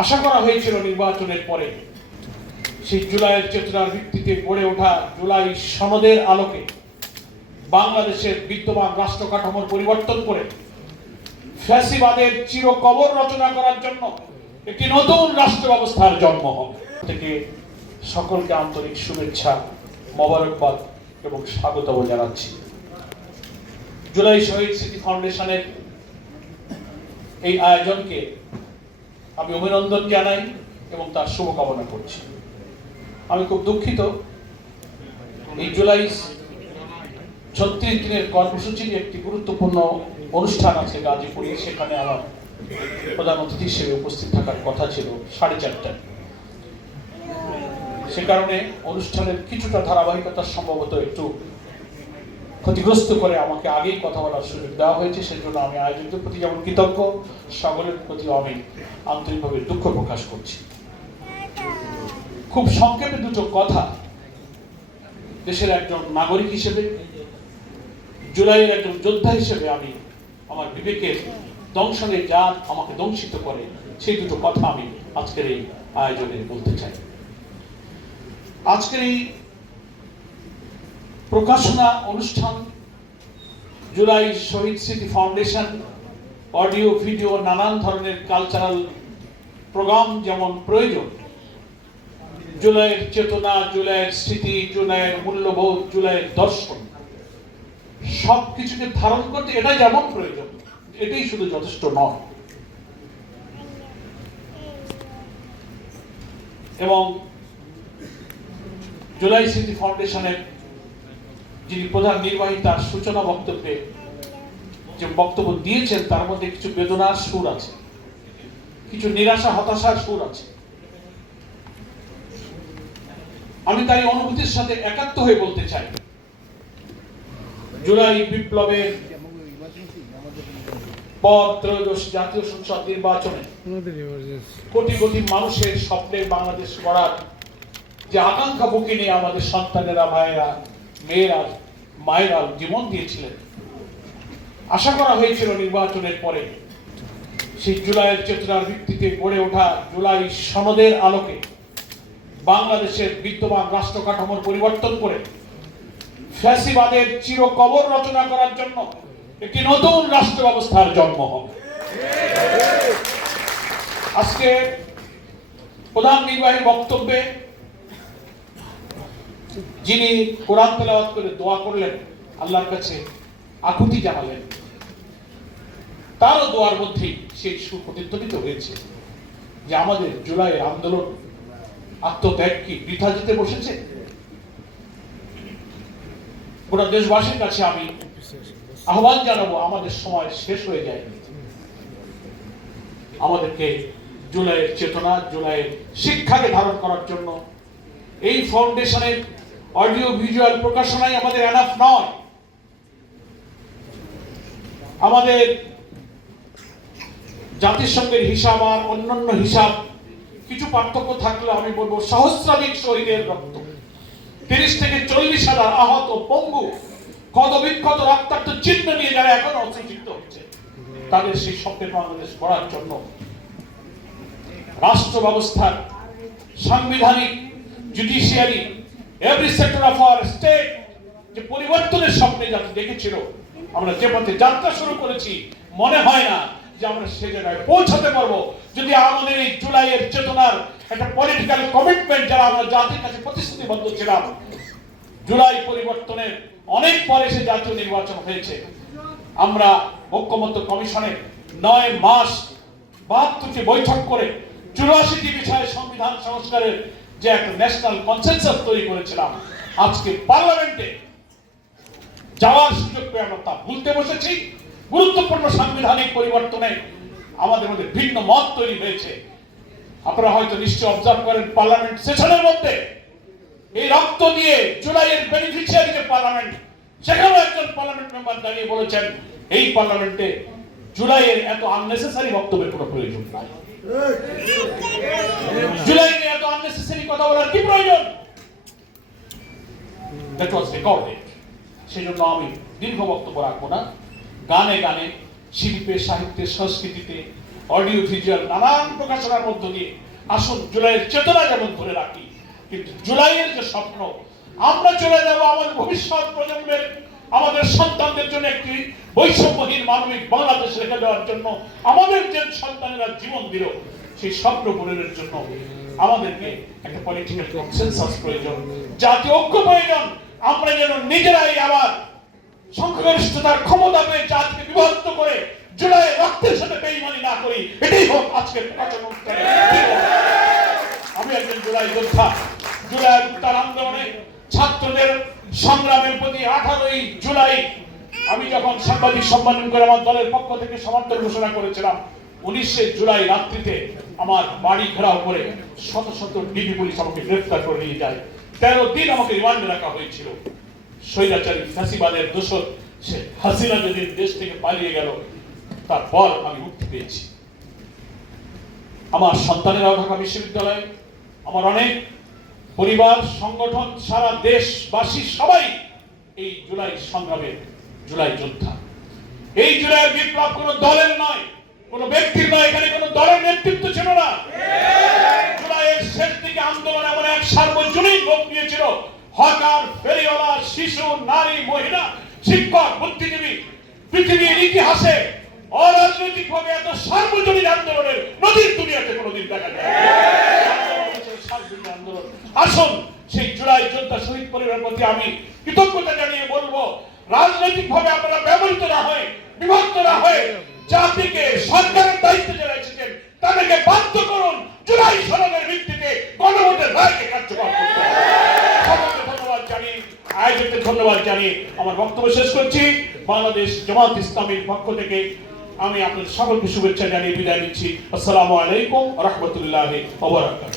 আশা করা হয়েছিল নির্বাচনের পরে সেই জুলাইয়ের চেতনার ভিত্তিতে গড়ে ওঠা জুলাই সনদের আলোকে বাংলাদেশের বিদ্যমান রাষ্ট্র কাঠামোর পরিবর্তন করে ফ্যাসিবাদের চিরকবর রচনা করার জন্য একটি নতুন রাষ্ট্র ব্যবস্থার জন্ম হবে। থেকে সকলকে আন্তরিক শুভেচ্ছা, মোবারকবাদ এবং স্বাগত জানাচ্ছি। জুলাই শহীদ স্মৃতি ফাউন্ডেশনের এই আয়োজনকে আমি অভিনন্দন জানাই এবং তার শুভকামনা করছি। আমি খুব দুঃখিত, এই জুলাই 36 দিনের কর্মসূচির একটি গুরুত্বপূর্ণ অনুষ্ঠান আছে গাজীপুরে, সেখানে আমার প্রধান অতিথি হিসেবে উপস্থিত থাকার কথা ছিল 4:30টায়। সে কারণে অনুষ্ঠানের কিছুটা ধারাবাহিকতা সম্ভবত একটু ক্ষতিগ্রস্ত করে আমাকে আগেই কথা বলার সুযোগ দেওয়া হয়েছে। সেজন্য আমি আয়োজকদের প্রতি যেমন কৃতজ্ঞ, সকলের প্রতি আমি আন্তরিকভাবে দুঃখ প্রকাশ করছি। খুব সংক্ষেপে দুটো কথা দেশের একজন নাগরিক হিসেবে, জুলাইয়ের একজন যোদ্ধা হিসেবে আমি আমার বিবেকের দংশনে যা আমাকে দংশিত করে সেই দুটো কথা আমি আজকের এই আয়োজনে বলতে চাই। আজকের এই প্রকাশনা অনুষ্ঠান জুলাই শহীদ স্মৃতি ফাউন্ডেশন অডিও ভিডিও নানান ধরনের কালচারাল প্রোগ্রাম যেমন প্রয়োজন, জুলাইয়ের চেতনা, জুলাইয়ের স্মৃতি, জুলাইয়ের মূল্যবোধ, জুলাইয়ের দর্শন সবকিছুকে ধারণ করতে এটা যেমন প্রয়োজন, এটাই শুধু যথেষ্ট নয়। এবং জুলাই স্মৃতি ফাউন্ডেশনের যিনি প্রধান নির্বাহী, তার সূচনা বক্তব্যে যে বক্তব্য দিয়েছেন তার মধ্যে কিছু বেদনার সুর আছে, কিছু নিরাশা হতাশার সুর আছে। আমি তাই অনুভূতির সাথে একাত্ম হয়ে বলতে চাই, জুলাই বিপ্লবের পর ত্রয়োদশ জাতীয় সংসদ নির্বাচনে কোটি কোটি মানুষের স্বপ্নের বাংলাদেশ গড়ার যে আকাঙ্ক্ষা বুকে নিয়ে আমাদের সন্তানেরা, ভাইয়েরা, মেয়েরা, মায়েরা জীবন দিয়েছিলেন, আশা করা হয়েছিল নির্বাচনের পরে সেই জুলাইয়ের চেতনার ভিত্তিতে গড়ে ওঠা জুলাই সনদের আলোকে বাংলাদেশের বিদ্যমান রাষ্ট্র কাঠামোর পরিবর্তন করে ফ্যাসিবাদের চিরকবর রচনা করার জন্য একটি নতুন রাষ্ট্র ব্যবস্থার জন্ম হবে। আজকে প্রধান নির্বাহীর বক্তব্যে যিনি কোরআন তেলাওয়াত করে দোয়া করলেন, আল্লাহর কাছে আকুতি জানালেন, তারও দোয়ার মধ্যেই সেই সুর প্রতিধ্বনিত হয়েছে যে আমাদের জুলাইয়ের আন্দোলন আত্মত্যাগ কি বৃথা যেতে বসেছে? গোটা দেশবাসীর কাছে আমি আহ্বান জানাবো, আমাদের সময় শেষ হয়ে যায়। আমাদেরকে জুলাইয়ের চেতনা, জুলাইয়ের শিক্ষাকে ধারণ করার জন্য এই ফাউন্ডেশনের অডিও ভিজুয়াল প্রকাশনাই আমাদের এনাফ নয়। আমাদের জাতিসংঘের হিসাব আর অন্যান্য হিসাব কিছু পার্থক্য থাকলে আমি বলবো সহস্রাধিক শহীদের রক্ত, 30 থেকে 40 হাজার আহত, পঙ্গু, ক্ষত বিক্ষত, রক্তাক্ত চিহ্ন নিয়ে যারা এখনো অসুচিত হচ্ছে, তাদের সেই স্বপ্নের বাংলাদেশ গড়ার জন্য রাষ্ট্র ব্যবস্থার সাংবিধানিক, judiciary, every sector of our state যে পরিবর্তনের স্বপ্নে যাতে দেখেছিল, আমরা যে পথে যাত্রা শুরু করেছি, মনে হয় না যে আমরা সে জায়গায় পৌঁছাতে পারবো যদি আমাদের এই জুলাইয়ের চেতনার একটা পলিটিক্যাল কমিটমেন্ট যারা আমরা জাতির কাছে প্রতিশ্রুতিবদ্ধ ছিলাম। জুলাই পরিবর্তনের অনেক পরে সে জাতীয় নির্বাচন হয়েছে। আমরা ঐক্যমত্য কমিশনের 9 মাস 72টি বৈঠক করে 84টি বিষয়ে সংবিধান সংস্কারের যে একটা ন্যাশনাল কনসেনসাস তৈরি করেছিলাম, আজকে পার্লামেন্টে যাওয়ার সুযোগ পেয়ে আমরা তা ভুলতে বসেছি। গুরুত্বপূর্ণ সাংবিধানিক পরিবর্তনে আমাদের মধ্যে ভিন্ন মত তৈরি হয়েছে। আপনারা হয়তো নিশ্চয় অবজার্ভ করেন, পার্লামেন্ট সেশনের মধ্যে এই রক্ত দিয়ে জুলাইয়ের বেনিফিশিয়ারি যে পার্লামেন্ট, সেখানেও একজন পার্লামেন্ট মেম্বার দাঁড়িয়ে বলেছেন এই পার্লামেন্টে জুলাইয়ের এত আননেসেসারি বক্তব্যের কোনো প্রয়োজন নাই। জুলাই নিয়ে এত আননেসেসারি কথা বলার কি প্রয়োজন? That was recorded. সেজন্য আমি দীর্ঘ বক্তব্য রাখবো না। গানে গানে, শিল্পে, সাহিত্যে, সংস্কৃতিতে, অডিও ভিজুয়াল নানান প্রকাশনার মধ্য দিয়ে আসুন জুলাইয়ের চেতনা যেমন ধরে রাখি, কিন্তু জুলাইয়ের যে স্বপ্ন আমরা চলে যাব আমাদের ভবিষ্যৎ প্রজন্মের, আমাদের সন্তানদের জন্য একটি বৈষম্যহীন মানবিক বাংলাদেশ রেখে দেওয়ার জন্য, আমাদের যে সন্তানেরা জীবন দিল সেই স্বপ্ন পূরণের জন্য আমাদেরকে একটা পলিটিক্যাল কনসেনসাস প্রয়োজন, জাতীয় ঐক্য প্রয়োজন। আমরা যেন নিজেরাই আবার সংখ্যাগরিষ্ঠতার ক্ষমতা পেয়ে জাতিকে বিভক্ত করে জুলাই রক্তের সাথে বেইমানি না করি, এটাই হোক আজকের প্রকাশন অনুষ্ঠানে। আমি একজন জুলাই যোদ্ধা। জুলাই উত্তাল আন্দোলনে ছাত্রদের সংগ্রামের প্রতি 18ই জুলাই আমি যখন সাংবাদিক সম্মেলন করে আমার দলের পক্ষ থেকে সমর্থন ঘোষণা করেছিলাম, 19শে জুলাই রাত্রিতে আমার বাড়ি ঘেরাও করে শত শত ডিবি পুলিশ আমাকে গ্রেফতার করে নিয়ে যায়। 13 দিন আমাকে রিমান্ডে রাখা হয়েছিল। স্বৈরাচারী ফ্যাসিবাদের দোষর সে হাসিনা যেদিন দেশ থেকে পালিয়ে গেল তারপর আমি মুক্তি পেয়েছি। আমার সন্তানেরাও ঢাকা বিশ্ববিদ্যালয়ে, আমার অনেক পরিবার সংগঠন, সারা দেশবাসী সবাই এই জুলাই সংগ্রামের জুলাই যোদ্ধা। এই জুলাইয়ের বিপ্লব কোনো দলের নয়, কোনো ব্যক্তির নয়, এখানে কোনো দলের নেতৃত্ব ছিল না। জুলাইয়ের শেষ দিকে আন্দোলন এমন এক সার্বজনীন রূপ নিয়েছিল, হকার, ফেরিওয়ালা, শিশু, নারী, মহিলা, শিক্ষক, বুদ্ধিজীবী, পৃথিবীর ইতিহাসে অরাজনৈতিক ভাবে এত সার্বজনীন আন্দোলনের নদীর দুনিয়াতে কোনোদিন দেখা যায়। আন্দোলন আসুন সেই জুলাই যোদ্ধা শহীদ পরিবারের প্রতি আমি কৃতজ্ঞতা জানিয়ে বলবো, রাজনৈতিক ভাবে আপনারা ব্যবহৃত না হয়ে, বিভক্ত না হয়ে জাতিকে সরকারের দায়িত্বে যারা এসেছেন তাদেরকে বাধ্য করুন জুলাই সনদের ভিত্তিতে গণভোটের রায়কে কার্যকর করতে। সকলকে ধন্যবাদ জানিয়ে, আয়োজকদের ধন্যবাদ জানিয়ে আমার বক্তব্য শেষ করছি। বাংলাদেশ জামাত ইসলামীর পক্ষ থেকে আমি আপনাদের সকলকে শুভেচ্ছা জানিয়ে বিদায় নিচ্ছি। আসসালামু আলাইকুম ওয়া রাহমাতুল্লাহি ওয়া বারাকাতুহু।